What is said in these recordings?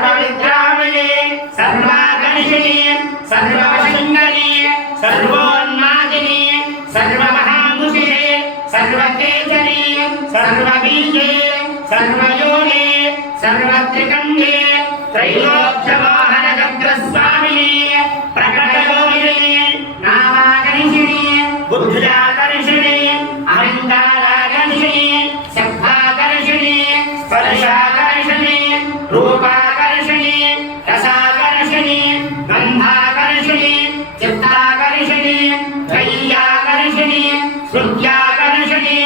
सर्वविद्यामये सर्वागर्षिणी सर्ववशङ्करी सर्वोन्मादिनी सर्वमहामुषिषे सर्वकेसरी सर्वबीजे सर्वयोगे सर्वत्रिकण्डे त्रैलोक्यवाहनचक्रस्वामिनी प्रकटयोगिनी नामाकर्षिणी बुद्ध्याकर्षिणी अहङ्काराकर्षिणी शक्ताकर्षिणी स्पर्शाकर्षिणी रूपाकर्षिणी रसाकर्षिणी गन्धाकर्षिणी चित्ताकर्षिणी त्रय्याकर्षिणी श्रुत्याकर्षिणी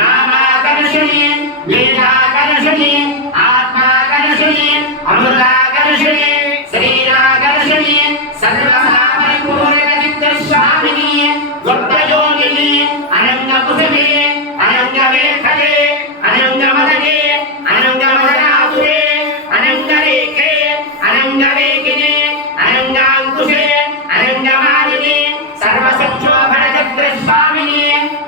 नामाकर्षिणी वेदाकर्षिणी आत्माकर्षिणी अमृताकर्षिणी शरीराकर्षिणी सर्वसामरिपूर्णचित्तस्वामिनी गुप्तयोगिनी अनङ्गकुसुमे अनङ्गवेखले अनङ्गमदने अनङ्गमदनासुरे अनङ्गरेखे अनङ्गवेगिने अनङ्गाङ्कुशे अनङ्गमालिनी सर्वसंक्षोभणचक्रस्वामिनी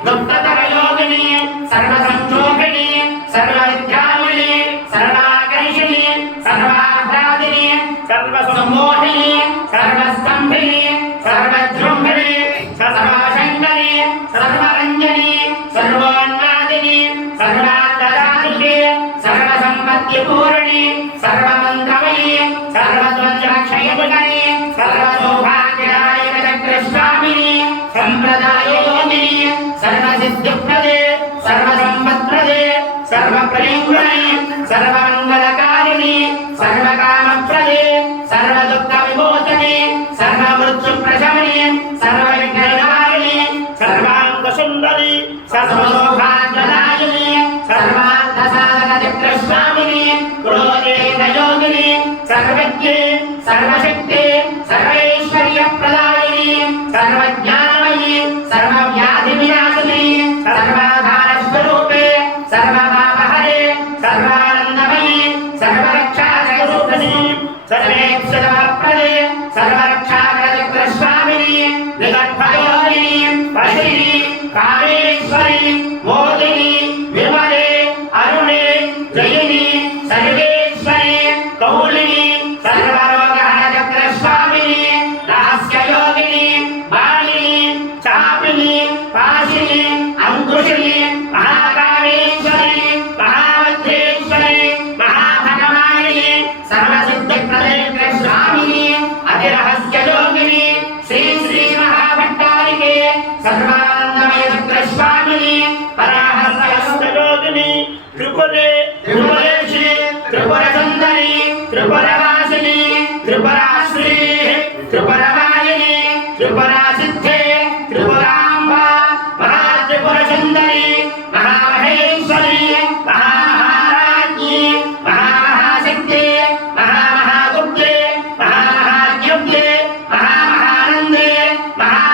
गुप्ततरयोगिनी सर्वसंक्षोभिणी सर्वविद्यामयी सर्वाकर्षिणी सर्वाह्लादिनी सर्वसम्मोहिनी सर्वस्तम्भिनी सर्वजृम्भिनी सर्वशङ्करी सर्वरञ्जनी सर्वोन्मादिनी सर्वान्तरादिनी सर्वसम्पत्तिपूर्णी सर्वमन्त्रमयी सर्वद्वन्द्वक्षयभुजनी सर्वसौभाग्यदायकचक्रस्वामिनी सम्प्रदाययोगिनी सर्वसिद्धिप्रदे सर्वसम्पत्प्रदे सर्वप्रयुक्तै सर्वमङ्गलकारिणी सर्वकामप्रदे सर्वदुःखविमोचने सर्वमृत्युप्रशमने सर्वविघ्ननिवारिणे सर्वाङ्गसुन्दरी सर्वसौभाग्यदायिनी सर्वार्थसाधकचक्रस्वामिनी क्रोधेन्द्रयोगिनी सर्वज्ञे सर्वशक्ते सर्वैश्वर्यप्रदायिनी सर्वज्ञानमयी सर्वव्याधिविनाशिनी सर्वाधारस्वरूपे सर्वपापहरे सर्वानन्दमयी सर्वरक्षास्वरूपिणी सर्वेक्षरप्रदे सर्वरक्षाकरचक्रस्वामिनी विगर्भयोगिनी वशिनी Kameshwari Modini विमले अरुणे जयिनी Sarveshwari कौलिनी सर्वरोगहरचक्रस्वामिनी रहस्ययोगिनी Balini चापिनी पाशिनी अंकुशिनी Mahakameshwari महामन्त्रेश्वरी महाभगवानिनी सर्वसिद्धिप्रदे Swamini अतिरहस्ययोगिनी Shri Shri महाभट्टारिके सर्वानन्दमय चक्रस्वामिनी पराहस्ययोगिनी Tripure त्रिपुरेशी Tripurasundari त्रिपुरवासिनी त्रिपुराश्री Tripuramalini त्रिपुरासिद्धे त्रिपुराम्बा Mahatripurasundari महामहेश्वरी महामहाराज्ञी महामहाशक्ति महामहागुप्ते महामहाज्ञप्ते महामहानन्दे Maha